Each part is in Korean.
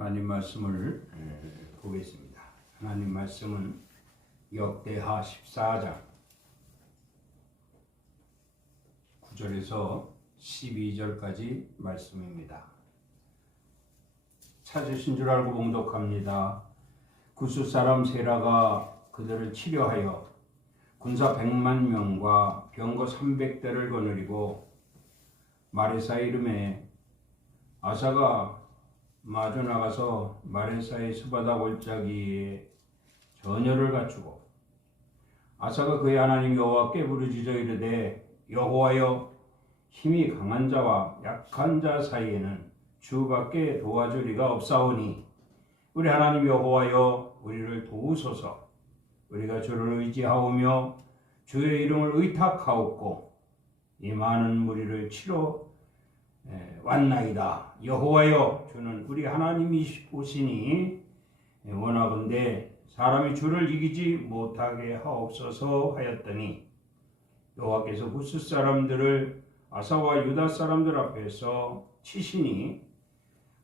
하나님 말씀을 보겠습니다. 하나님 말씀은 역대하 14장 9절에서 12절까지 말씀입니다. 찾으신 줄 알고 봉독합니다. 구스 사람 세라가 그들을 치려하여 군사 100만 명과 병거 300대를 거느리고 마레사 이름에 아사가 마주 나가서 마레사의 스바다 골짜기에 전열을 갖추고 아사가 그의 하나님 여호와께 부르짖어 이르되 여호와여 힘이 강한 자와 약한 자 사이에는 주밖에 도와줄 이가 없사오니 우리 하나님 여호와여 우리를 도우소서. 우리가 주를 의지하오며 주의 이름을 의탁하옵고 이 많은 무리를 치러 왔나이다. 여호와여 주는 우리 하나님이시니 원하건대 사람이 주를 이기지 못하게 하옵소서 하였더니 여호와께서 구스 사람들을 아사와 유다 사람들 앞에서 치시니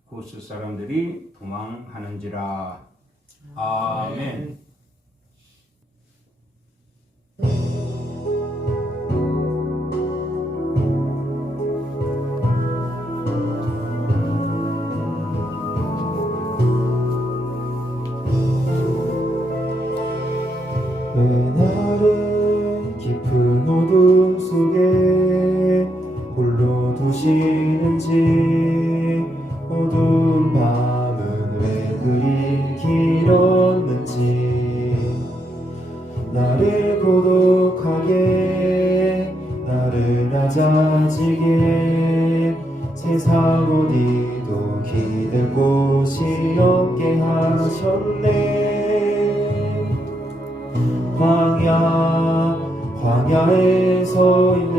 구스 사람들이 도망하는지라. 아멘. 왜 나를 깊은 어둠 속에 홀로 두시는지, 어두운 밤은 왜 그리 길었는지, 나를 고독하게 나를 낮아지게 세상 어디도 기댈 곳이 없게 하셨네. 광야에 서 있네.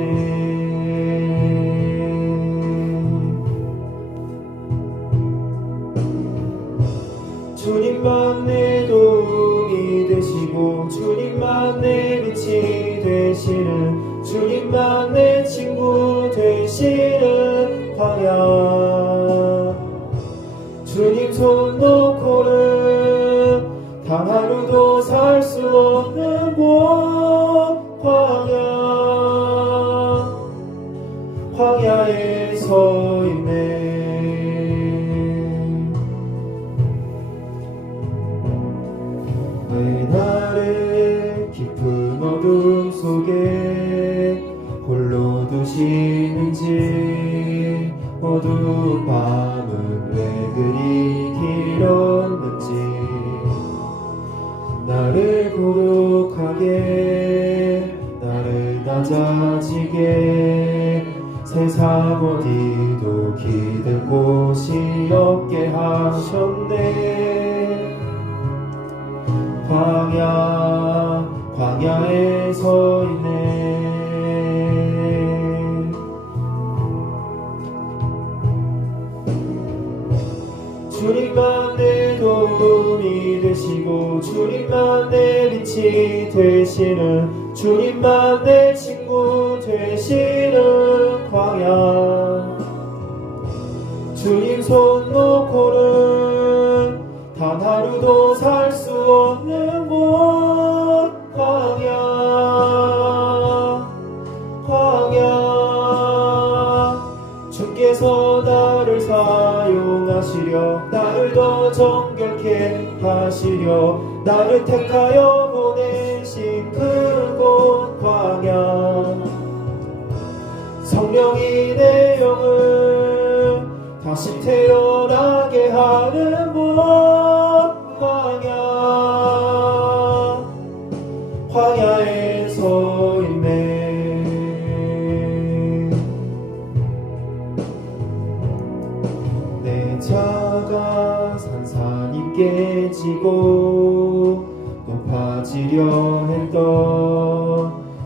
주님만 내 도움이 되시고 주님만 내 빛이 되시는, 주님만 내 친구 되시는 광야. 주님 손 놓고는 단 하루도 살 수 없는 곳 광야에 서 있네. 왜 나를 깊은 어둠 속에 홀로 두시는지, 어두운 밤은 왜 그리 길었는지, 나를 고독하게 나를 낮아지게 세상 어디도 기댈 곳이 없게 하셨네. 광야에 서 있네. 주님만 내 도움이 되시고 주님만 내 빛이 되시는, 주님만 내 친구 되시는 광야. 주님 손 놓고는 단 하루도 살 수 없는 곳 광야. 주께서 나를 사용하시려 나를 더 정결케 하시려 나를 택하여 보내신 그곳 광야. 성령이 내 영을 다시 태어나게 하는 곳 광야에 서 있네. 내 자가 산산이 깨지고 높아지려 했던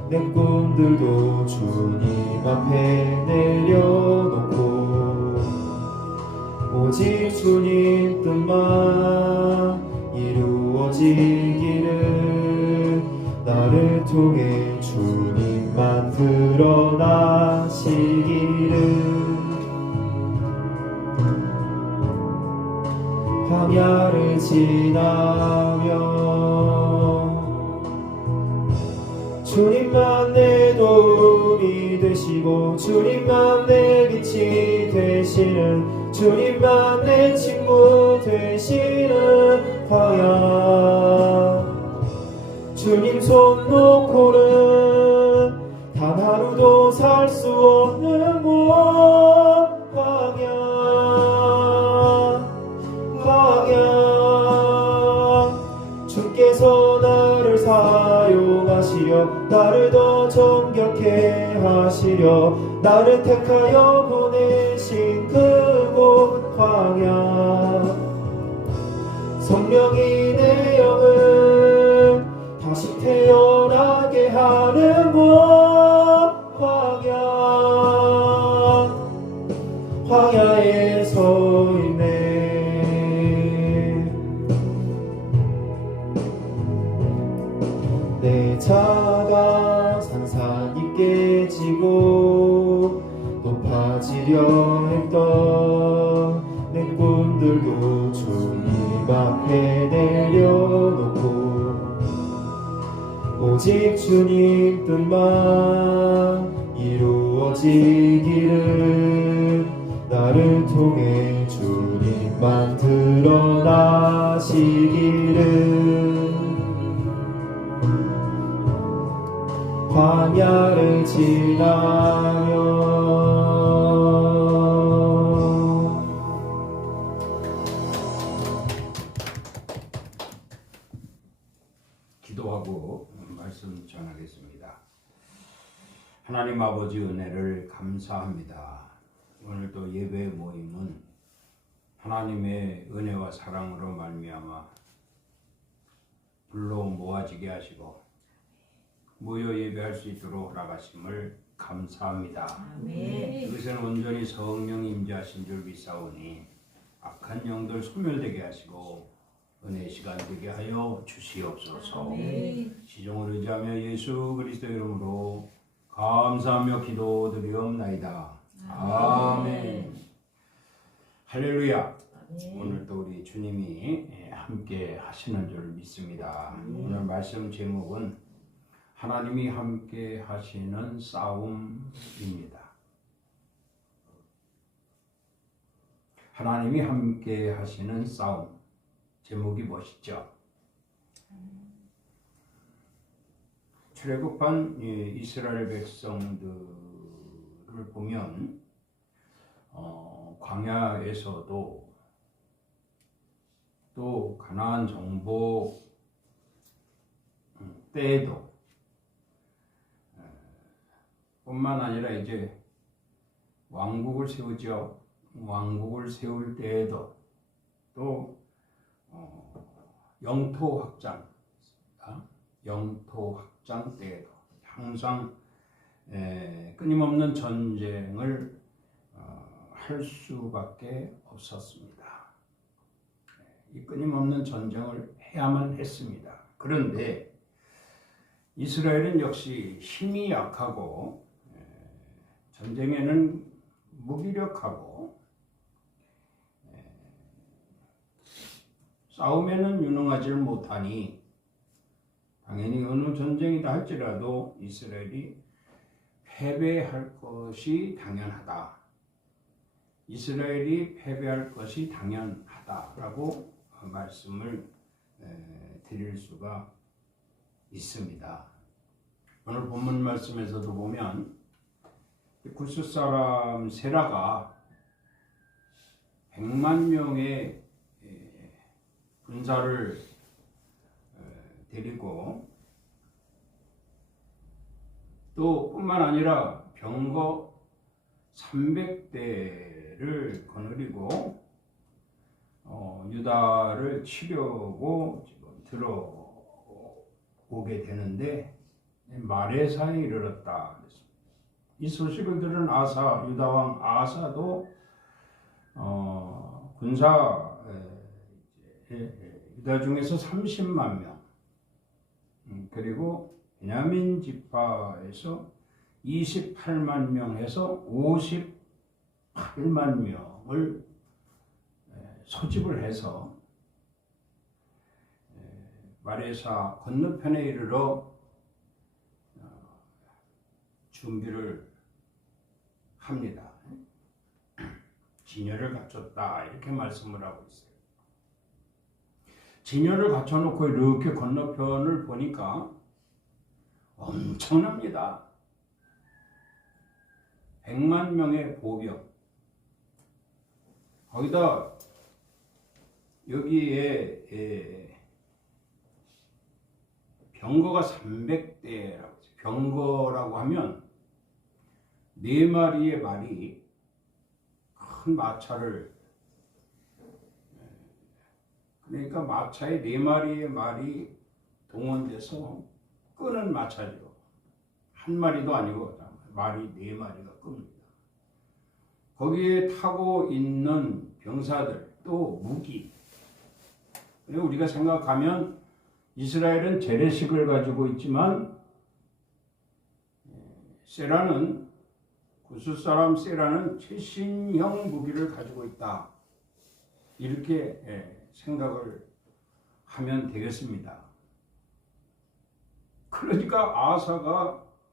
내 꿈들도 주님 앞에 내려놓고 오직 주님 뜻만 이루어지기를, 나를 통해 주님만 드러나시기를. 지나며 주님만 내 도움이 되시고 주님만 내 빛이 되시는 주님만 내 친구 되시는 광야 주님 손 놓고는 단 하루도 살 수 없는 곳 광야 주께서 나를 사용하시려 나를 더 정결케 하시려 나를 택하여 보내신 그곳 광야 성령이 내 영을 다시 태어나게 하는 곳 광야에 서 있네 내 자가 산산이 깨지고 높아지려 했던 내 꿈들도 주님 앞에 내려놓고 오직 주님 뜻만 이루어지기를 나를 통해 주님만 드러나시기를 광야를 지나며 기도하고 말씀 전하겠습니다. 하나님 아버지 은혜를 감사합니다. 오늘도 예배 모임은 하나님의 은혜와 사랑으로 말미암아 불러 모아지게 하시고 모여 예배할 수 있도록 허락하심을 감사합니다. 이것은 온전히 성령이 임재하신 줄 믿사오니 악한 영들 소멸되게 하시고 은혜의 시간 되게 하여 주시옵소서. 시종을 의지하며 예수 그리스도의 이름으로 감사하며 기도드리옵나이다. 아멘. 할렐루야. 오늘도 우리 주님이 함께 하시는 줄 믿습니다. 오늘 말씀 제목은 하나님이 함께 하시는 싸움입니다. 하나님이 함께 하시는 싸움. 제목이 멋있죠? 출애굽한 이스라엘 백성들을 보면 광야에서도 또 가나안 정복 때에도 뿐만 아니라 이제 왕국을 세우죠. 왕국을 세울 때에도 또 영토 확장 때에도 항상 끊임없는 전쟁을 할 수밖에 없었습니다. 이 끊임없는 전쟁을 해야만 했습니다. 그런데 이스라엘은 역시 힘이 약하고 전쟁에는 무기력하고 싸움에는 유능하지 못하니 당연히 어느 전쟁이다 할지라도 이스라엘이 패배할 것이 당연하다. 이스라엘이 패배할 것이 당연하다라고 말씀을 드릴 수가 있습니다. 오늘 본문 말씀에서도 보면 구스 사람 세라가 100만 명의 군사를 데리고 또 뿐만 아니라 병거 300대를 거느리고 유다를 치려고 지금 들어오게 되는데 마레사에 이르렀다. 이 소식을 들은 아사, 유다왕 아사도 군사 유다 중에서 30만 명 그리고 베냐민 지파에서 28만 명에서 58만 명을 소집을 해서 마레사 건너편에 이르러 준비를 합니다. 진열을 갖췄다 이렇게 말씀을 하고 있어요. 진열을 갖춰놓고 이렇게 건너편을 보니까 엄청납니다. 100만 명의 보병, 거기다 여기에 병거가 300대라고. 병거라고 하면 4마리의 말이 큰 마차를, 그러니까 마차에 4마리의 말이 동원돼서 끄는 마차죠. 한 마리도 아니고 말이 4마리가 끕니다. 거기에 타고 있는 병사들, 또 무기. 그리고 우리가 생각하면 이스라엘은 재래식을 가지고 있지만 구스 사람 세라는 최신형 무기를 가지고 있다. 이렇게 생각을 하면 되겠습니다. 그러니까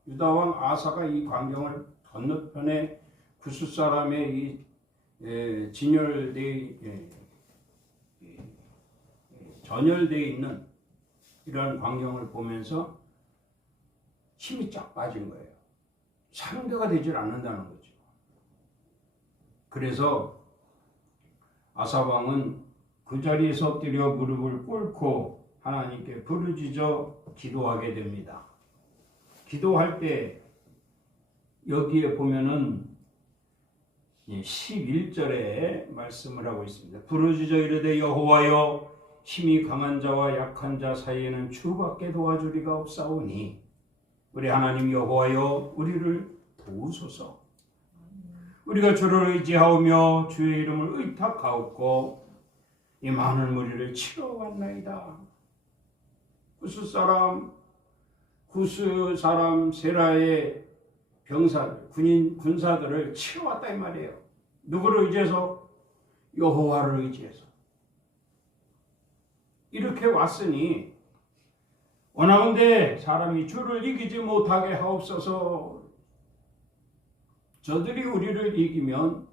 유다 왕 아사가 이 광경을 건너편에 구스 사람의 전열되어 있는 이런 광경을 보면서 힘이 쫙 빠진 거예요. 상대가 되질 않는다는 거죠. 그래서 아사 왕은 그 자리에서 엎드려 무릎을 꿇고 하나님께 부르짖어 기도하게 됩니다. 기도할 때 여기에 보면은 11절에 말씀을 하고 있습니다. 부르짖어 이르되 여호와여 힘이 강한 자와 약한 자 사이에는 주밖에 도와주리가 없사오니 우리 하나님 여호와여 우리를 도우소서. 우리가 주를 의지하오며 주의 이름을 의탁하옵고 이 많은 무리를 치러 왔나이다. 구스 사람 세라의 병사들, 군사들을 치러 왔다 이 말이에요. 누구를 의지해서? 여호와를 의지해서. 이렇게 왔으니 원하건대 사람이 주를 이기지 못하게 하옵소서. 저들이 우리를 이기면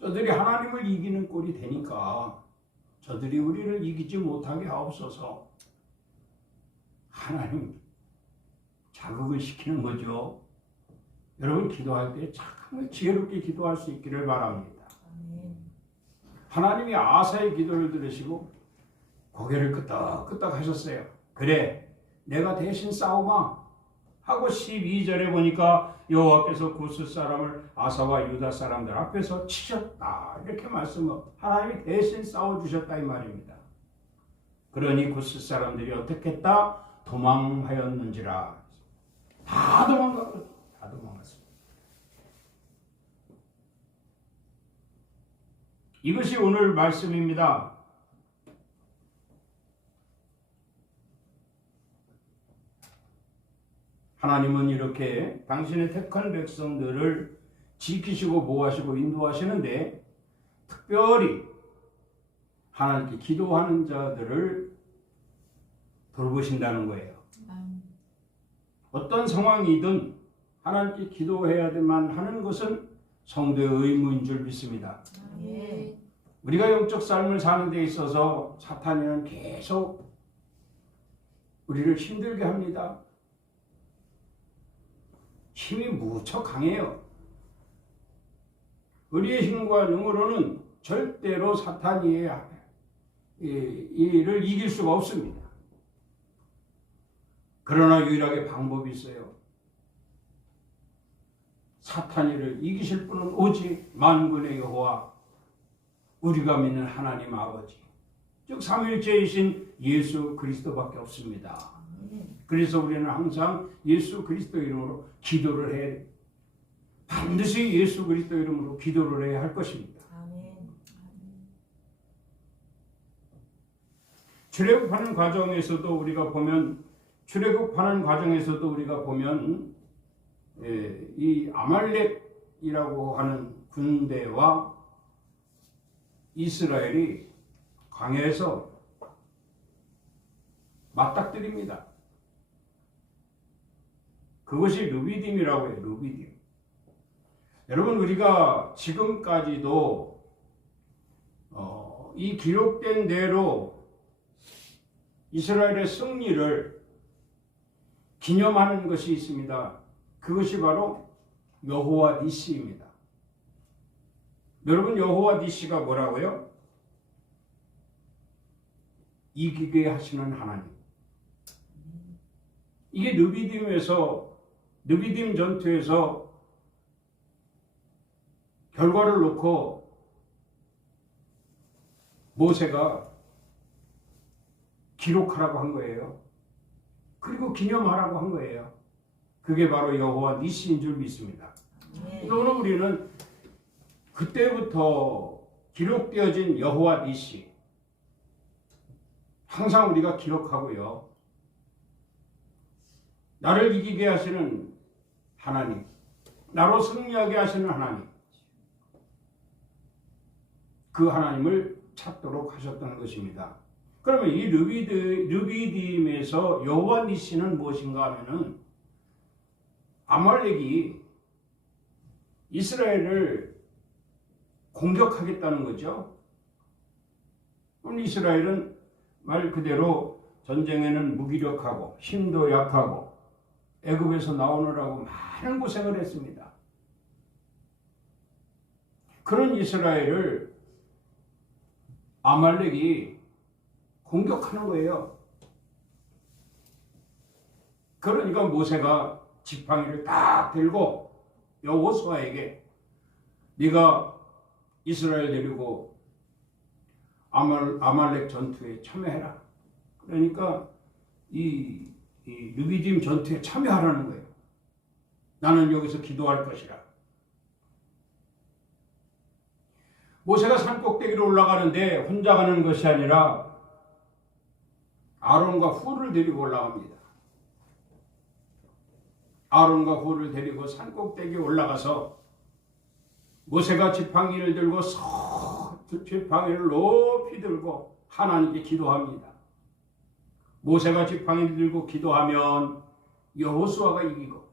저들이 하나님을 이기는 꼴이 되니까 저들이 우리를 이기지 못하게 하옵소서. 하나님 자극을 시키는 거죠. 여러분 기도할 때 참 지혜롭게 기도할 수 있기를 바랍니다. 하나님이 아사의 기도를 들으시고 고개를 끄덕끄덕 하셨어요. 그래 내가 대신 싸우마 하고 12절에 보니까 여호와께서 구스 사람을 아사와 유다 사람들 앞에서 치셨다 이렇게 말씀하고 하나님이 대신 싸워주셨다 이 말입니다. 그러니 구스 사람들이 어떻게 했다? 도망하였는지라. 다 도망갔습니다. 이것이 오늘 말씀입니다. 하나님은 이렇게 당신의 택한 백성들을 지키시고 보호하시고 인도하시는데 특별히 하나님께 기도하는 자들을 돌보신다는 거예요. 어떤 상황이든 하나님께 기도해야만 하는 것은 성도의 의무인 줄 믿습니다. 우리가 영적 삶을 사는 데 있어서 사탄이는 계속 우리를 힘들게 합니다. 힘이 무척 강해요. 우리의 힘과 능으로는 절대로 사탄이 이를 이길 수가 없습니다. 그러나 유일하게 방법이 있어요. 사탄이를 이기실 분은 오직 만군의 여호와 우리가 믿는 하나님 아버지 즉 삼위일체이신 예수 그리스도밖에 없습니다. 그래서 우리는 항상 예수 그리스도 이름으로 기도를 해야 돼요. 반드시 예수 그리스도 이름으로 기도를 해야 할 것입니다. 출애굽하는 과정에서도 우리가 보면 이 아말렉이라고 하는 군대와 이스라엘이 광야에서 맞닥뜨립니다. 그것이 르비딤이라고 해요. 르비딤. 여러분, 우리가 지금까지도 이 기록된 대로 이스라엘의 승리를 기념하는 것이 있습니다. 그것이 바로 여호와 니시입니다. 여러분, 여호와 니시가 뭐라고요? 이기게 하시는 하나님. 이게 르비딤 전투에서 결과를 놓고 모세가 기록하라고 한 거예요. 그리고 기념하라고 한 거예요. 그게 바로 여호와 니시인 줄 믿습니다. 오늘 우리는 그때부터 기록되어진 여호와 니시 항상 우리가 기록하고요. 나를 이기게 하시는 하나님, 나로 승리하게 하시는 하나님, 그 하나님을 찾도록 하셨다는 것입니다. 그러면 이 르비딤에서 여호와 니시는 무엇인가 하면은 아말렉이 이스라엘을 공격하겠다는 거죠. 그럼 이스라엘은 말 그대로 전쟁에는 무기력하고 힘도 약하고 애굽에서 나오느라고 많은 고생을 했습니다. 그런 이스라엘을 아말렉이 공격하는 거예요. 그러니까 모세가 지팡이를 딱 들고 여호수아에게 네가 이스라엘 데리고 아말렉 전투에 참여해라. 그러니까 이 르비딤 전투에 참여하라는 거예요. 나는 여기서 기도할 것이라. 모세가 산꼭대기로 올라가는데 혼자 가는 것이 아니라 아론과 훌을 데리고 올라갑니다. 아론과 훌을 데리고 산꼭대기에 올라가서 모세가 지팡이를 들고 지팡이를 높이 들고 하나님께 기도합니다. 모세가 지팡이를 들고 기도하면 여호수아가 이기고,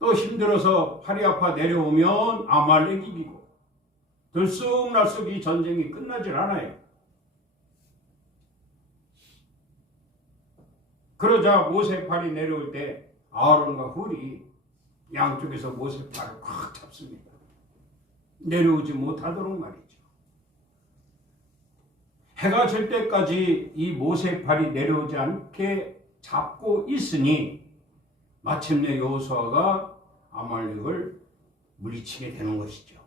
또 힘들어서 팔이 아파 내려오면 아말렉이 이기고, 들쑥날쑥 이 전쟁이 끝나질 않아요. 그러자 모세 팔이 내려올 때 아론과 훌이 양쪽에서 모세 팔을 꽉 잡습니다. 내려오지 못하도록 말이죠. 해가 질 때까지 이 모세 팔이 내려오지 않게 잡고 있으니 마침내 여호수아가 아말렉을 물리치게 되는 것이죠.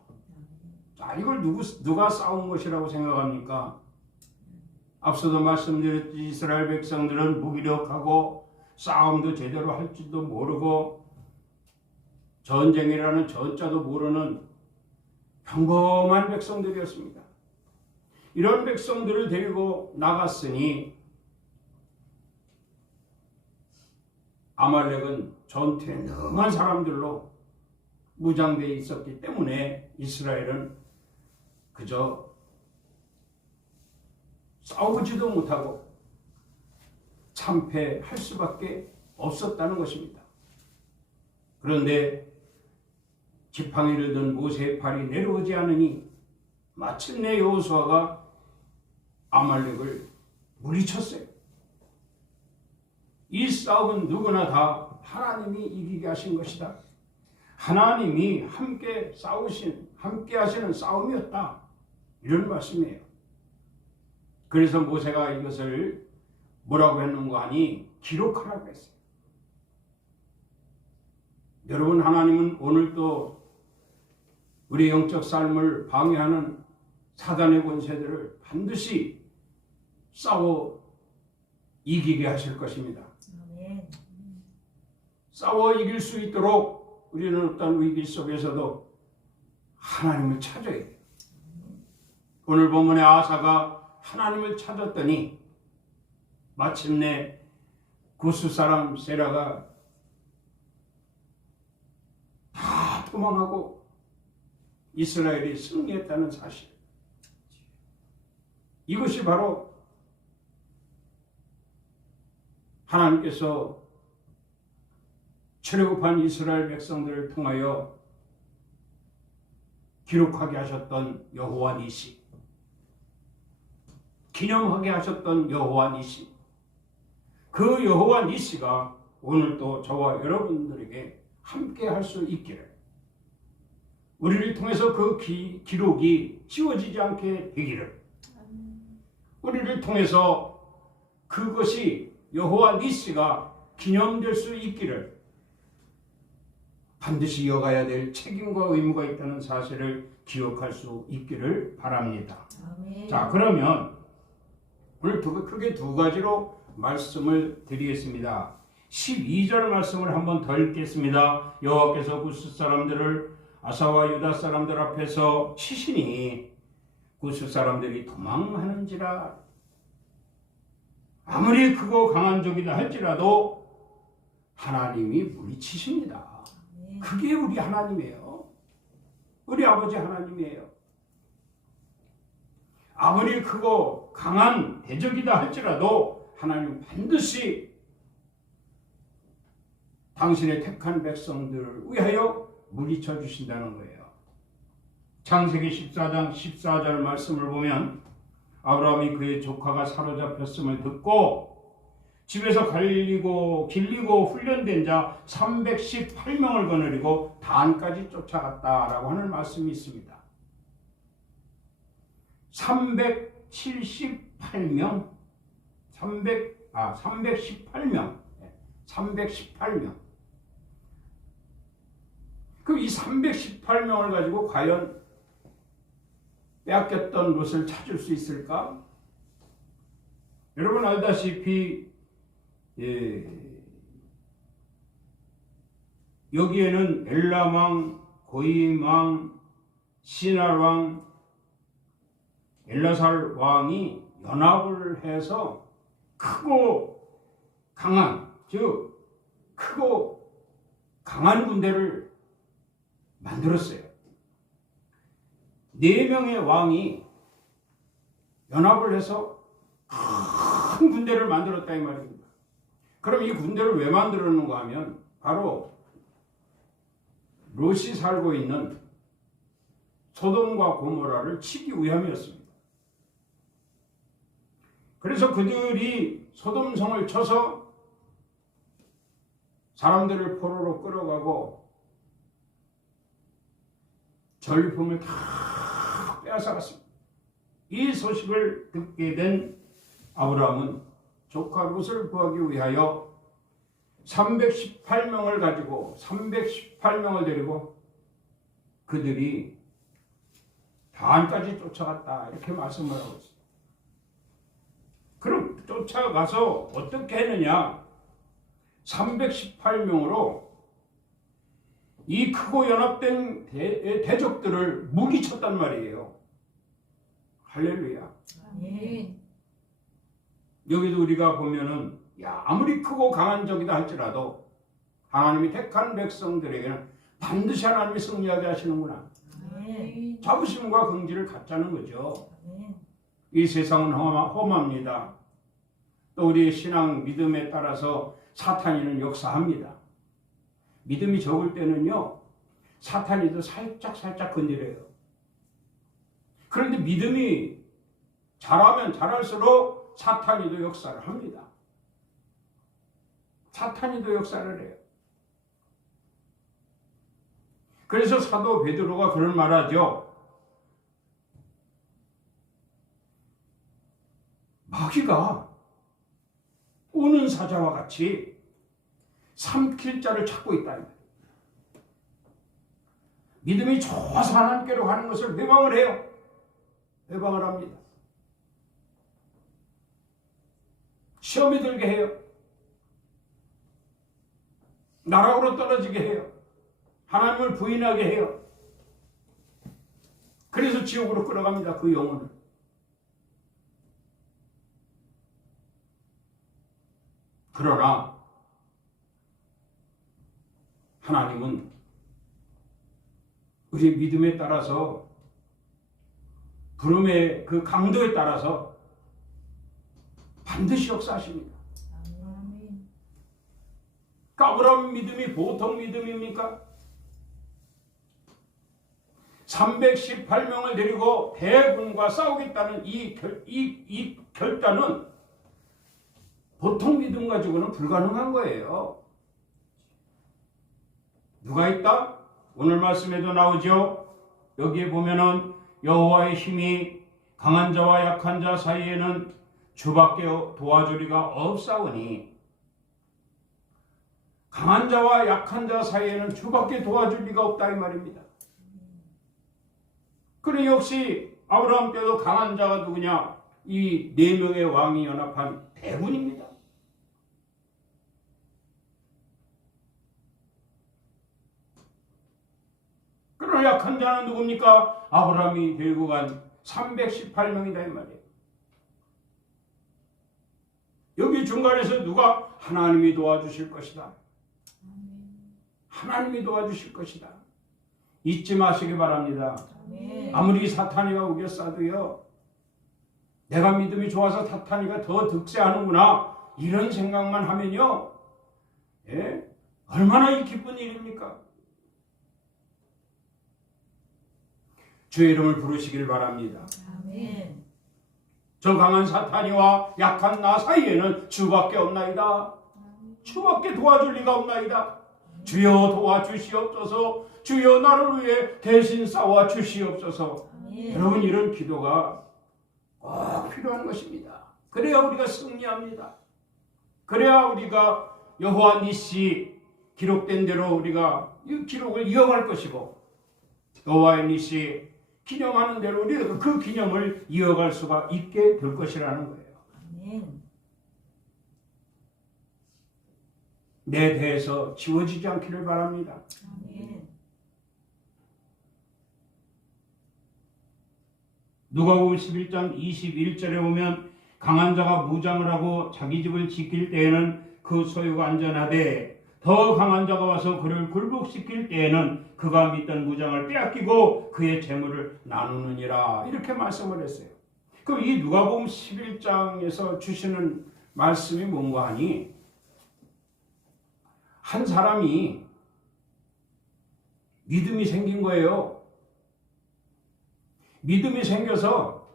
자, 이걸 누가 싸운 것이라고 생각합니까? 앞서도 말씀드렸듯이 이스라엘 백성들은 무기력하고 싸움도 제대로 할 줄도 모르고 전쟁이라는 전자도 모르는 평범한 백성들이었습니다. 이런 백성들을 데리고 나갔으니 아말렉은 전투에 능한 사람들로 무장되어 있었기 때문에 이스라엘은 그저 싸우지도 못하고 참패할 수밖에 없었다는 것입니다. 그런데 지팡이를 든 모세의 팔이 내려오지 않으니 마침내 여호수아가 아말렉을 물리쳤어요. 이 싸움은 누구나 다 하나님이 이기게 하신 것이다. 하나님이 함께 하시는 싸움이었다. 이런 말씀이에요. 그래서 모세가 이것을 뭐라고 했는가 하니 기록하라고 했어요. 여러분, 하나님은 오늘도 우리 영적 삶을 방해하는 사단의 권세들을 반드시 싸워 이기게 하실 것입니다. 싸워 이길 수 있도록 우리는 어떤 위기 속에서도 하나님을 찾아야 돼요. 오늘 본문의 아사가 하나님을 찾았더니 마침내 구스 사람 세라가 다 도망하고 이스라엘이 승리했다는 사실. 이것이 바로 하나님께서 출애굽한 이스라엘 백성들을 통하여 기록하게 하셨던 여호와 니시, 기념하게 하셨던 여호와 니시, 그 여호와 니시가 오늘도 저와 여러분들에게 함께 할 수 있기를, 우리를 통해서 그 기록이 지워지지 않게 되기를, 우리를 통해서 그것이 여호와 니시가 기념될 수 있기를 반드시 이어가야 될 책임과 의무가 있다는 사실을 기억할 수 있기를 바랍니다. 아멘. 자, 그러면 오늘 크게 두 가지로 말씀을 드리겠습니다. 12절 말씀을 한번 더 읽겠습니다. 여호와께서 구스 사람들을 아사와 유다 사람들 앞에서 치시니 구스 사람들이 도망하는지라. 아무리 크고 강한 적이다 할지라도 하나님이 물리치십니다. 그게 우리 하나님이에요. 우리 아버지 하나님이에요. 아무리 크고 강한 대적이다 할지라도 하나님은 반드시 당신의 택한 백성들을 위하여 물리쳐 주신다는 거예요. 창세기 14장 14절 말씀을 보면 아브라함이 그의 조카가 사로잡혔음을 듣고 집에서 길리고 훈련된 자 318명을 거느리고 단까지 쫓아갔다라고 하는 말씀이 있습니다. 318명, 318명. 그럼 이 318명을 가지고 과연 빼앗겼던 롯을 찾을 수 있을까? 여러분 알다시피 여기에는 엘람왕, 고임왕, 시날왕, 엘라살 왕이 연합을 해서 크고 강한 군대를 만들었어요. 4명의 왕이 연합을 해서 큰 군대를 만들었다 이 말입니다. 그럼 이 군대를 왜 만들었는가 하면 바로 롯이 살고 있는 소돔과 고모라를 치기 위함이었습니다. 그래서 그들이 소돔성을 쳐서 사람들을 포로로 끌어가고 전리품을 다 빼앗아갔습니다. 이 소식을 듣게 된 아브라함은 조카 롯을 구하기 위하여 318명을 가지고 318명을 데리고 그들이 단까지 쫓아갔다 이렇게 말씀을 하고 있습니다. 그럼 쫓아가서 어떻게 했느냐? 318명으로 이 크고 연합된 대적들을 물리쳤단 말이에요. 할렐루야. 아멘. 여기도 우리가 보면은 아무리 크고 강한 적이다 할지라도 하나님이 택한 백성들에게는 반드시 하나님이 승리하게 하시는구나. 아멘. 자부심과 긍지를 갖자는 거죠. 아멘. 이 세상은 험합니다. 또 우리의 신앙 믿음에 따라서 사탄이는 역사합니다. 믿음이 적을 때는요, 사탄이도 살짝 건드려요. 그런데 믿음이 잘하면 잘할수록 사탄이도 역사를 합니다. 사탄이도 역사를 해요. 그래서 사도 베드로가 그런 말하죠. 마귀가 오는 사자와 같이 삼킬 자를 찾고 있다. 믿음이 좋아서 하나님께로 가는 것을 회방을 해요. 회방을 합니다. 시험에 들게 해요. 나락으로 떨어지게 해요. 하나님을 부인하게 해요. 그래서 지옥으로 끌어갑니다. 그 영혼을. 그러나 하나님은 우리의 믿음에 따라서 부름의 그 강도에 따라서 반드시 역사하십니다. 아멘. 아브라함 믿음이 보통 믿음입니까? 318명을 데리고 대군과 싸우겠다는 이 결단은 보통 믿음 가지고는 불가능한 거예요. 누가 있다? 오늘 말씀에도 나오죠. 여기에 보면은 여호와의 힘이 강한 자와 약한 자 사이에는 주밖에 도와주리가 없사오니, 강한 자와 약한 자 사이에는 주밖에 도와줄 리가 없다 이 말입니다. 그래 역시 아브라함 때도 강한 자가 누구냐? 이 4명의 왕이 연합한 대군입니다. 그러나 약한 자는 누굽니까? 아브라함이 데리고 간 318명이다 이 말이에요. 여기 중간에서 누가 하나님이 도와주실 것이다. 하나님이 도와주실 것이다. 잊지 마시기 바랍니다. 아무리 사탄이가 우겨싸도요, 내가 믿음이 좋아서 사탄이가 더 득세하는구나 이런 생각만 하면요, 얼마나 이 기쁜 일입니까? 주의 이름을 부르시길 바랍니다. 아멘. 저 강한 사탄이와 약한 나 사이에는 주밖에 없나이다. 주밖에 도와줄 리가 없나이다. 주여 도와주시옵소서. 주여 나를 위해 대신 싸워 주시옵소서. 아멘. 여러분, 이런 기도가 꼭 필요한 것입니다. 그래야 우리가 승리합니다. 그래야 우리가 여호와 니시 기록된 대로 우리가 이 기록을 이어갈 것이고, 여호와의 니시 기념하는 대로 우리가 그 기념을 이어갈 수가 있게 될 것이라는 거예요. 아멘. 내 대해서 지워지지 않기를 바랍니다. 아멘. 누가복음 11장 21절에 보면 강한 자가 무장을 하고 자기 집을 지킬 때에는 그 소유가 안전하되 더 강한 자가 와서 그를 굴복시킬 때에는 그가 믿던 무장을 빼앗기고 그의 재물을 나누느니라, 이렇게 말씀을 했어요. 그럼 이 누가복음 11장에서 주시는 말씀이 뭔가 하니, 한 사람이 믿음이 생긴 거예요. 믿음이 생겨서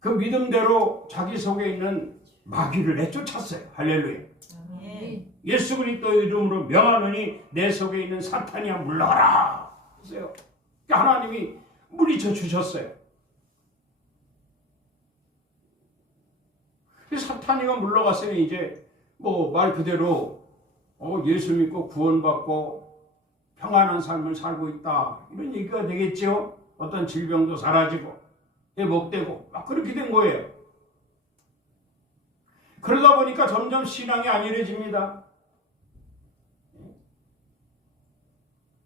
그 믿음대로 자기 속에 있는 마귀를 내쫓았어요. 할렐루야. 아멘. 예수 그리스도의 이름으로 명하노니 내 속에 있는 사탄이야 물러가라 했어요. 하나님이 물리쳐 주셨어요. 사탄이가 물러갔으니 이제 뭐 말 그대로 예수 믿고 구원받고 평안한 삶을 살고 있다, 이런 얘기가 되겠죠. 어떤 질병도 사라지고 회복되고 막 그렇게 된 거예요. 그러다 보니까 점점 신앙이 안일해집니다.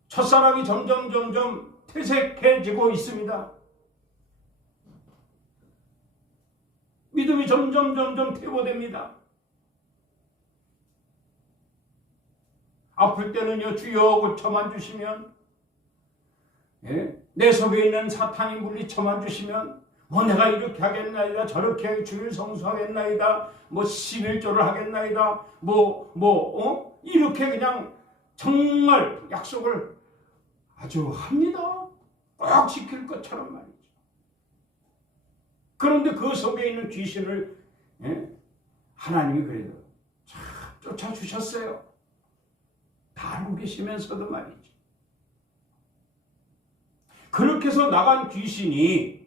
첫사랑이 점점 퇴색해지고 있습니다. 믿음이 점점 퇴보됩니다. 아플 때는요, 주여 고쳐만 주시면, 내 속에 있는 사탄이 물리쳐만 주시면, 내가 이렇게 하겠나이다, 저렇게 주일 성수하겠나이다, 11조를 하겠나이다, 이렇게 그냥 정말 약속을 아주 합니다. 꼭 지킬 것처럼 말이죠. 그런데 그 속에 있는 귀신을 하나님이 그래도 참 쫓아주셨어요. 다 알고 계시면서도 말이죠. 그렇게 해서 나간 귀신이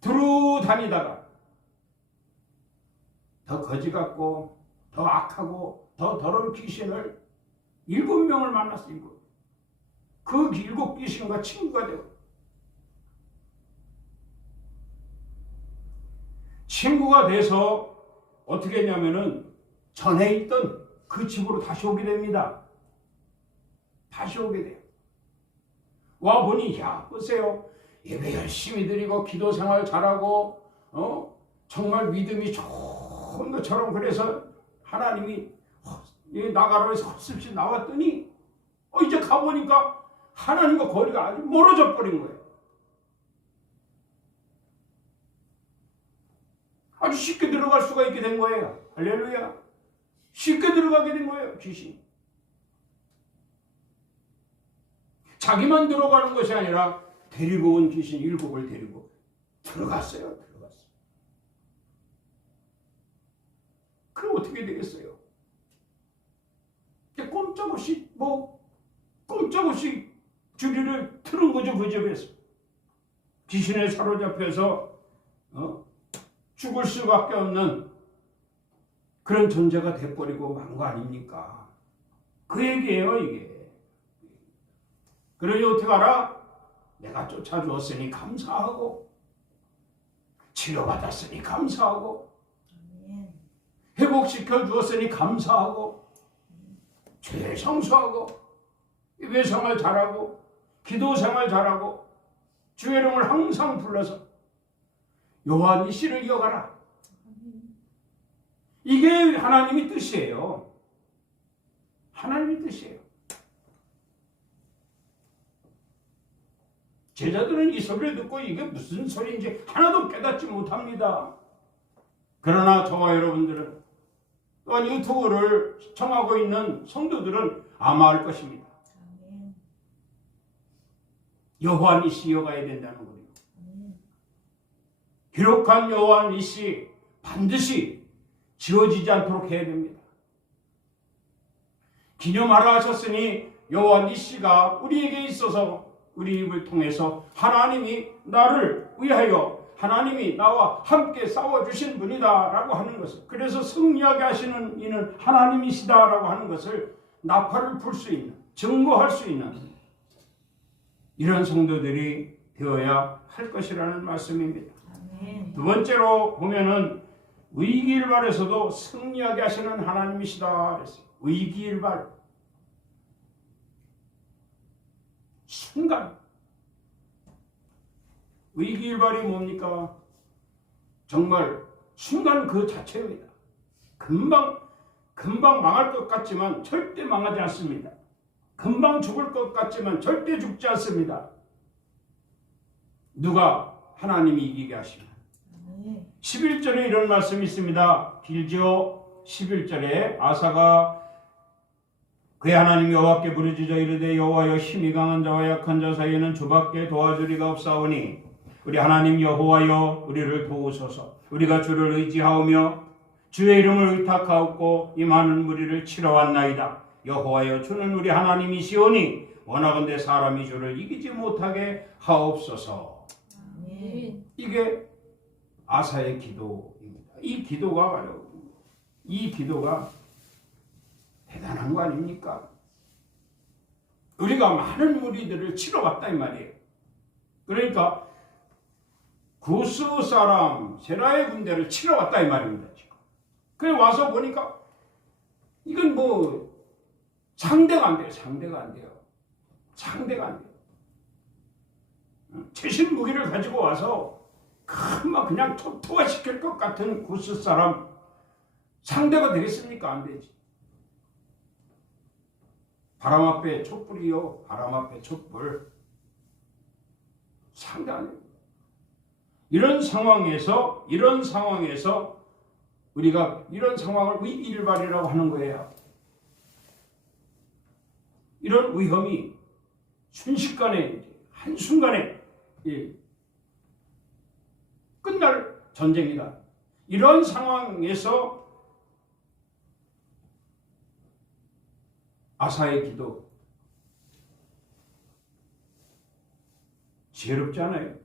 두루 다니다가 더 거지 같고 더 악하고 더 더러운 귀신을 7명을 만났어요. 그 7 귀신과 친구가 되고, 친구가 돼서 어떻게 했냐면은 전에 있던 그 집으로 다시 오게 됩니다. 다시 오게 돼요. 와 보니, 보세요. 예배 열심히 드리고 기도 생활 잘하고 정말 믿음이 좋은 것처럼, 그래서 하나님이 나가라고 해서 헛슬슬 나왔더니 이제 가보니까 하나님과 거리가 아주 멀어져 버린 거예요. 아주 쉽게 들어갈 수가 있게 된 거예요. 할렐루야. 쉽게 들어가게 된 거예요, 귀신. 자기만 들어가는 것이 아니라 데리고 온 귀신 7을 데리고 들어갔어요. 그럼 어떻게 되겠어요? 꼼짝없이 주리를 틀은 거죠, 그 집에서. 귀신에 사로잡혀서 죽을 수밖에 없는 그런 존재가 돼버리고 만 거 아닙니까? 그 얘기예요, 이게. 그러니 어떻게 알아? 내가 쫓아주었으니 감사하고, 치료받았으니 감사하고, 회복시켜 주었으니 감사하고, 죄 성수하고, 예배생활 잘하고, 기도생활 잘하고, 주의 이름을 항상 불러서 요한 이 씨를 이어가라. 이게 하나님의 뜻이에요. 하나님의 뜻이에요. 제자들은 이 소리를 듣고 이게 무슨 소리인지 하나도 깨닫지 못합니다. 그러나 저와 여러분들은, 또한 유튜브를 시청하고 있는 성도들은 아마 알 것입니다. 요한 이 씨 이어가야 된다는 거예요. 기록한 요한 이 씨 반드시 지워지지 않도록 해야 됩니다. 기념하라 하셨으니 요한 이 씨가 우리에게 있어서 우리 입을 통해서 하나님이 나를 위하여 하나님이 나와 함께 싸워주신 분이다 라고 하는 것을, 그래서 승리하게 하시는 이는 하나님이시다 라고 하는 것을 나팔을 불 수 있는, 증거할 수 있는 이런 성도들이 되어야 할 것이라는 말씀입니다. 두 번째로 보면은 위기일발에서도 승리하게 하시는 하나님이시다 그랬어요. 위기일발, 순간. 위기일발이 뭡니까? 정말 순간 그 자체입니다. 금방 망할 것 같지만 절대 망하지 않습니다. 금방 죽을 것 같지만 절대 죽지 않습니다. 누가? 하나님이 이기게 하시면. 11절에 이런 말씀이 있습니다. 길죠? 11절에 아사가 그의 하나님 여호와께 부르짖어 이르되 여호와여 힘이 강한 자와 약한 자 사이에는 주밖에 도와주리가 없사오니 우리 하나님 여호와여 우리를 도우소서. 우리가 주를 의지하오며 주의 이름을 의탁하옵고 이 많은 무리를 치러 왔나이다. 여호와여 주는 우리 하나님이시오니 원하건대 사람이 주를 이기지 못하게 하옵소서. 이게 아사의 기도입니다. 이 기도가 대단한 거 아닙니까? 우리가 많은 무리들을 치러 왔다 이 말이에요. 그러니까 구스 사람 세라의 군대를 치러 왔다 이 말입니다. 지금. 그래 와서 보니까 이건 상대가 안 돼요. 최신 무기를 가지고 와서 그냥 토토화시킬 것 같은 구스 사람 상대가 되겠습니까? 안 되지. 바람 앞에 촛불이요. 바람 앞에 촛불. 상대 아니에요. 이런 상황에서 우리가 이런 상황을 위기일발이라고 하는 거예요. 이런 위험이 순식간에 한순간에 끝날 전쟁이다. 이런 상황에서 아사의 기도 지혜롭지 않아요?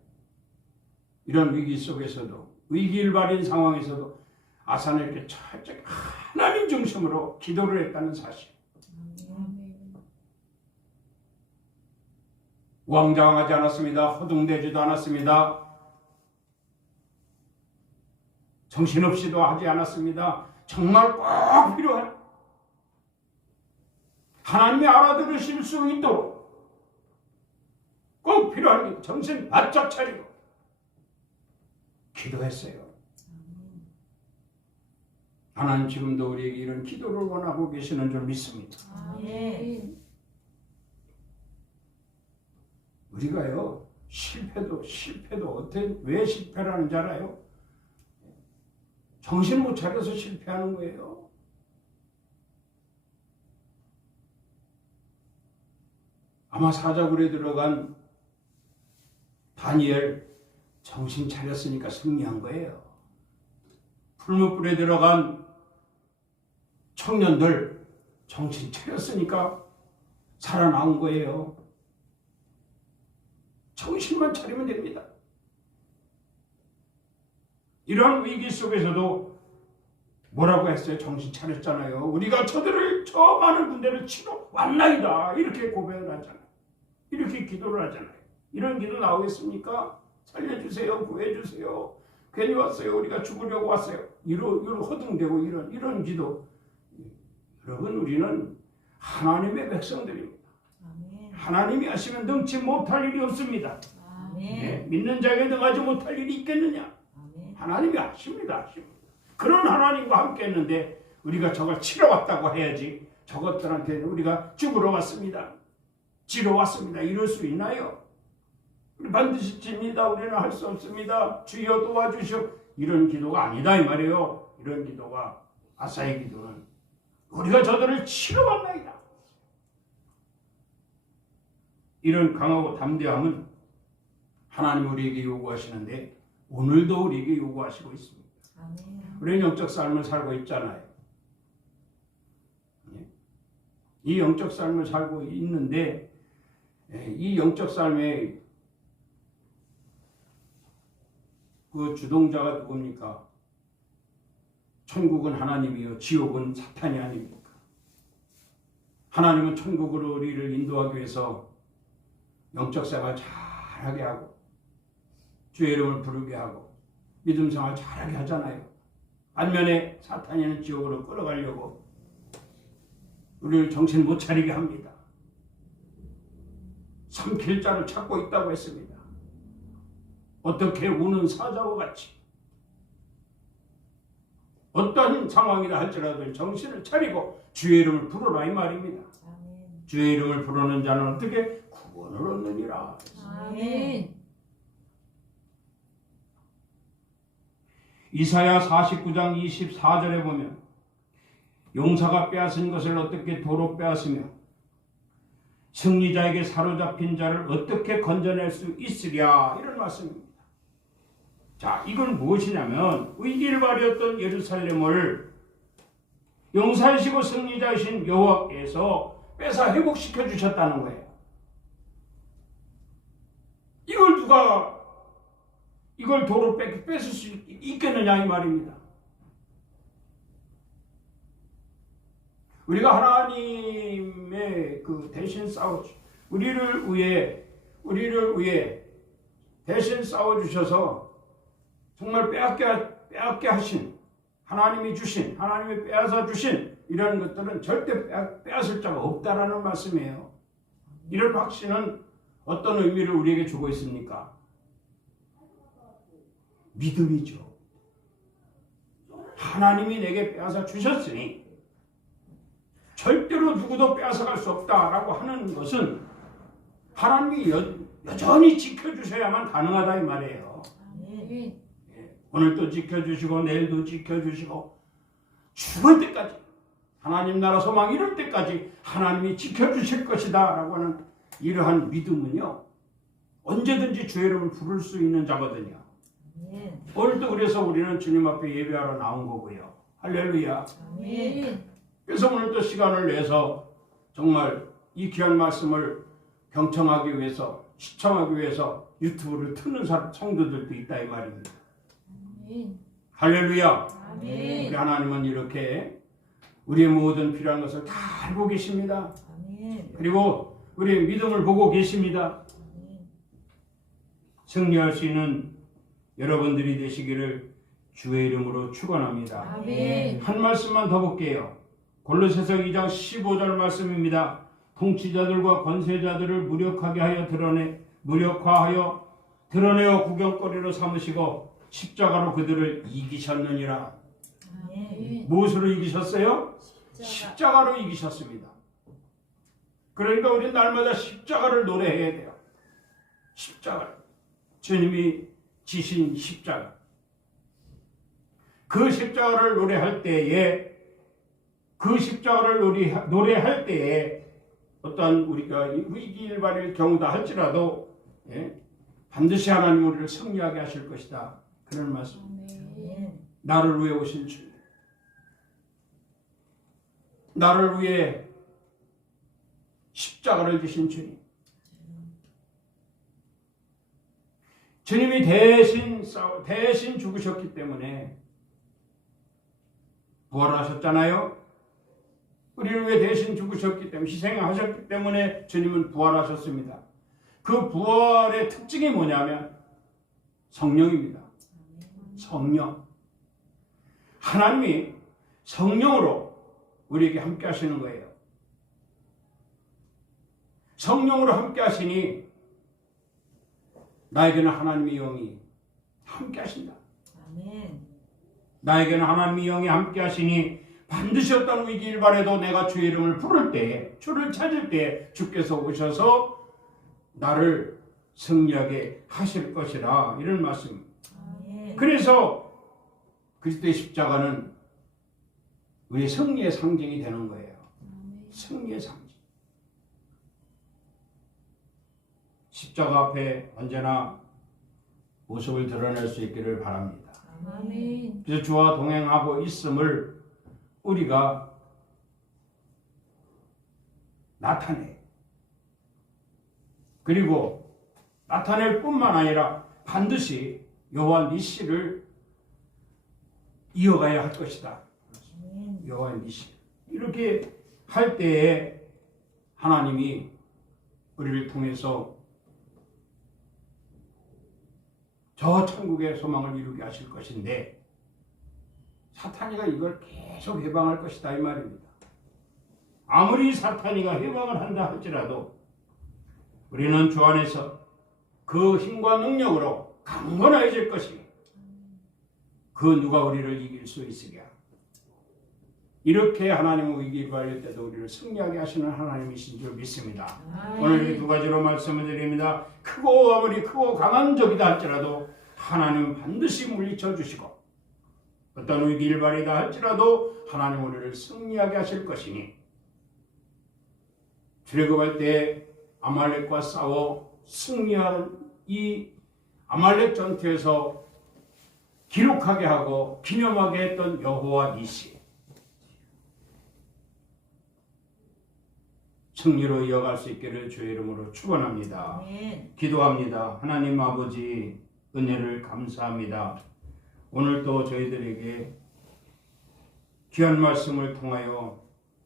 이런 위기 속에서도, 위기일발인 상황에서도 아사는 이렇게 철저히 하나님 중심으로 기도를 했다는 사실. 우왕좌왕하지 않았습니다. 허둥대지도 않았습니다. 정신없이도 하지 않았습니다. 정말 꼭 필요한, 하나님이 알아들으실 수 있도록 꼭 필요한 게 정신 바짝 차리고 기도했어요. 하나님 지금도 우리에게 이런 기도를 원하고 계시는 줄 믿습니다. 우리가요 실패도 왜 실패라는 줄 알아요? 정신 못 차려서 실패하는 거예요. 아마 사자굴에 들어간 다니엘 정신 차렸으니까 승리한 거예요. 풀무불에 들어간 청년들 정신 차렸으니까 살아나온 거예요. 정신만 차리면 됩니다. 이러한 위기 속에서도 뭐라고 했어요? 정신 차렸잖아요. 우리가 저 많은 군대를 치러 왔나이다. 이렇게 고백을 하잖아요. 이렇게 기도를 하잖아요. 이런 기도 나오겠습니까? 살려주세요. 구해주세요. 괜히 왔어요. 우리가 죽으려고 왔어요. 이런 허둥대고 이런 기도. 여러분, 우리는 하나님의 백성들입니다. 아멘. 하나님이 하시면 능치 못할 일이 없습니다. 아멘. 네, 믿는 자에게 능하지 못할 일이 있겠느냐? 아멘. 하나님이 하십니다. 그런 하나님과 함께 했는데 우리가 저걸 치러 왔다고 해야지. 저것들한테는 우리가 죽으러 왔습니다. 지러 왔습니다. 이럴 수 있나요? 우리 반드시 집니다. 우리는 할 수 없습니다. 주여 도와주시오. 이런 기도가 아니다 이 말이에요. 이런 기도가 아사의 기도는 우리가 저들을 치러 왔나이다. 이런 강하고 담대함은 하나님 우리에게 요구하시는데 오늘도 우리에게 요구하시고 있습니다. 아멘. 우리는 영적 삶을 살고 있잖아요. 이 영적 삶을 살고 있는데 이 영적 삶의 그 주동자가 누굽니까? 천국은 하나님이요 지옥은 사탄이 아닙니까? 하나님은 천국으로 우리를 인도하기 위해서 영적 생활 잘하게 하고 주의 이름을 부르게 하고 믿음 생활 잘하게 하잖아요. 반면에 사탄이는 지옥으로 끌어가려고 우리를 정신 못 차리게 합니다. 삼킬 자를 찾고 있다고 했습니다. 어떻게 우는 사자와 같이 어떤 상황이다 할지라도 정신을 차리고 주의 이름을 부르라 이 말입니다. 아멘. 주의 이름을 부르는 자는 어떻게 구원을 얻느니라. 아멘. 이사야 49장 24절에 보면 용사가 빼앗은 것을 어떻게 도로 빼앗으며 승리자에게 사로잡힌 자를 어떻게 건져낼 수 있으랴 이런 말씀입니다. 자, 이건 무엇이냐면 위기를 발휘했던 예루살렘을 용사이시고 승리자이신 여호와께서 뺏어 회복시켜 주셨다는 거예요. 이걸 도로 뺏을 수 있겠느냐 이 말입니다. 우리가 하나님의 그 대신 우리를 위해 대신 싸워주셔서 정말 빼앗게 하신 하나님이 빼앗아 주신 이런 것들은 절대 빼앗을 자가 없다라는 말씀이에요. 이런 확신은 어떤 의미를 우리에게 주고 있습니까? 믿음이죠. 하나님이 내게 빼앗아 주셨으니 절대로 누구도 빼앗아갈 수 없다라고 하는 것은 하나님이 여전히 지켜주셔야만 가능하다 이 말이에요. 아멘. 오늘도 지켜주시고 내일도 지켜주시고 죽을 때까지 하나님 나라 소망 이룰 때까지 하나님이 지켜주실 것이다 라고 하는 이러한 믿음은요 언제든지 주의 이름을 부를 수 있는 자거든요. 아멘. 오늘도 그래서 우리는 주님 앞에 예배하러 나온 거고요. 할렐루야. 아멘. 그래서 오늘도 시간을 내서 정말 이 귀한 말씀을 경청하기 위해서 시청하기 위해서 유튜브를 트는 성도들도 있다 이 말입니다. 아멘. 할렐루야. 아멘. 우리 하나님은 이렇게 우리의 모든 필요한 것을 다 알고 계십니다. 아멘. 그리고 우리의 믿음을 보고 계십니다. 아멘. 승리할 수 있는 여러분들이 되시기를 주의 이름으로 축원합니다. 아멘. 한 말씀만 더 볼게요. 골로새서 2장 15절 말씀입니다. 통치자들과 권세자들을 무력화하여 드러내어 구경거리로 삼으시고 십자가로 그들을 이기셨느니라. 아멘. 무엇으로 이기셨어요? 십자가로 이기셨습니다. 그러니까 우리는 날마다 십자가를 노래해야 돼요. 십자가. 주님이 지신 십자가. 그 십자가를 노래할 때에 어떠한 우리가 위기일발일 경우다 할지라도 반드시 하나님 우리를 승리하게 하실 것이다. 그런 말씀. 아멘. 나를 위해 오신 주님, 나를 위해 십자가를 지신 주님, 주님이 대신 죽으셨기 때문에 부활하셨잖아요. 우리를 위해 대신 죽으셨기 때문에, 희생하셨기 때문에 주님은 부활하셨습니다. 그 부활의 특징이 뭐냐면 성령입니다. 성령. 하나님이 성령으로 우리에게 함께 하시는 거예요. 성령으로 함께 하시니 나에게는 하나님의 영이 함께 하신다. 아멘. 나에게는 하나님의 영이 함께 하시니 반드시 어떤 위기일발에도 내가 주의 이름을 부를 때에, 주를 찾을 때에 주께서 오셔서 나를 승리하게 하실 것이라, 이런 말씀. 아멘. 그래서 그리스도의 십자가는 우리의 승리의 상징이 되는 거예요. 승리의 상징. 십자가 앞에 언제나 모습을 드러낼 수 있기를 바랍니다. 아멘. 그래서 주와 동행하고 있음을 우리가 나타내. 그리고 나타낼 뿐만 아니라 반드시 여호와 니시를 이어가야 할 것이다. 여호와 니시. 이렇게 할 때에 하나님이 우리를 통해서 저 천국의 소망을 이루게 하실 것인데, 사탄이가 이걸 계속 해방할 것이다, 이 말입니다. 아무리 사탄이가 해방을 한다 할지라도 우리는 주 안에서 그 힘과 능력으로 강건해질 것이니 그 누가 우리를 이길 수 있으랴. 이렇게 하나님은 위기에 발릴 때도 우리를 승리하게 하시는 하나님이신 줄 믿습니다. 오늘 이 두 가지로 말씀을 드립니다. 크고 아무리 크고 강한 적이다 할지라도 하나님은 반드시 물리쳐 주시고, 어떤 위기일발이다 할지라도 하나님 우리를 승리하게 하실 것이니, 출애굽할 때 아말렉과 싸워 승리한 이 아말렉 전투에서 기록하게 하고 기념하게 했던 여호와 니시, 승리로 이어갈 수 있기를 주의 이름으로 축원합니다. 아멘. 기도합니다. 하나님 아버지, 은혜를 감사합니다. 오늘 또 저희들에게 귀한 말씀을 통하여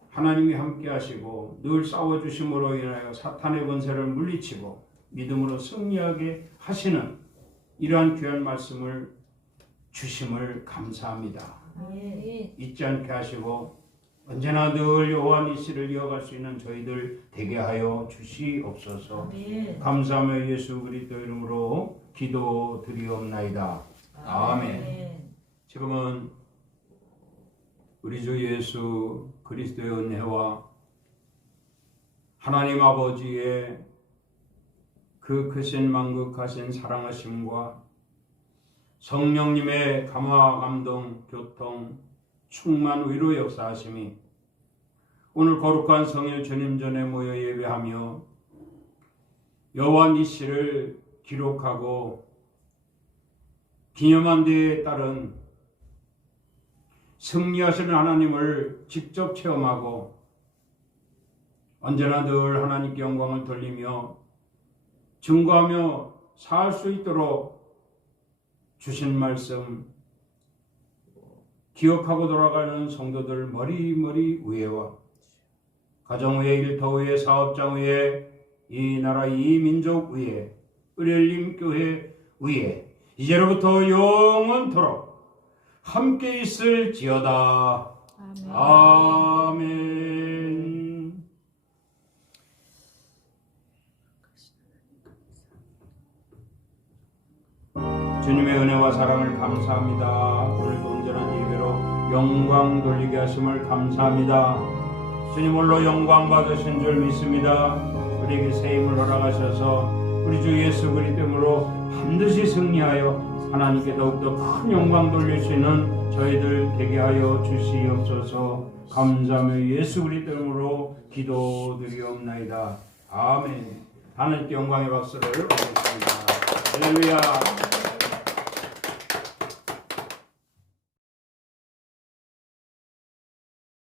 하나님이 함께 하시고 늘 싸워주심으로 인하여 사탄의 권세를 물리치고 믿음으로 승리하게 하시는 이러한 귀한 말씀을 주심을 감사합니다. 아멘. 잊지 않게 하시고 언제나 늘 여호와 니시를 이어갈 수 있는 저희들 되게 하여 주시옵소서. 아멘. 감사하며 예수 그리스도 이름으로 기도드리옵나이다. 아멘. 지금은 우리 주 예수 그리스도의 은혜와 하나님 아버지의 그 크신 만극하신 사랑하심과 성령님의 감화 감동 교통 충만 위로 역사하심이 오늘 거룩한 성일 주님 전에 모여 예배하며 여호와 니시를 기록하고 기념한 데에 따른 승리하시는 하나님을 직접 체험하고 언제나 늘 하나님께 영광을 돌리며 증거하며 살 수 있도록 주신 말씀 기억하고 돌아가는 성도들 머리 위에와 가정 위에, 일터 위에, 사업장 위에, 이 나라 이 민족 위에, 의렐림 교회 위에 이제로부터 영원토록 함께 있을지어다. 아멘. 주님의 은혜와 사랑을 감사합니다. 오늘도 온전한 예배로 영광 돌리게 하심을 감사합니다. 주님 홀로 영광 받으신 줄 믿습니다. 우리에게 새 힘을 허락하셔서 우리 주 예수 그리스도로 반드시 승리하여 하나님께 더욱더 큰 영광 돌릴 수 있는 저희들 되게 하여 주시옵소서. 감사하며 예수 그리스도 이름으로 기도드리옵나이다. 아멘. 하나님께 영광의 박수를 올리겠습니다. 할렐루야.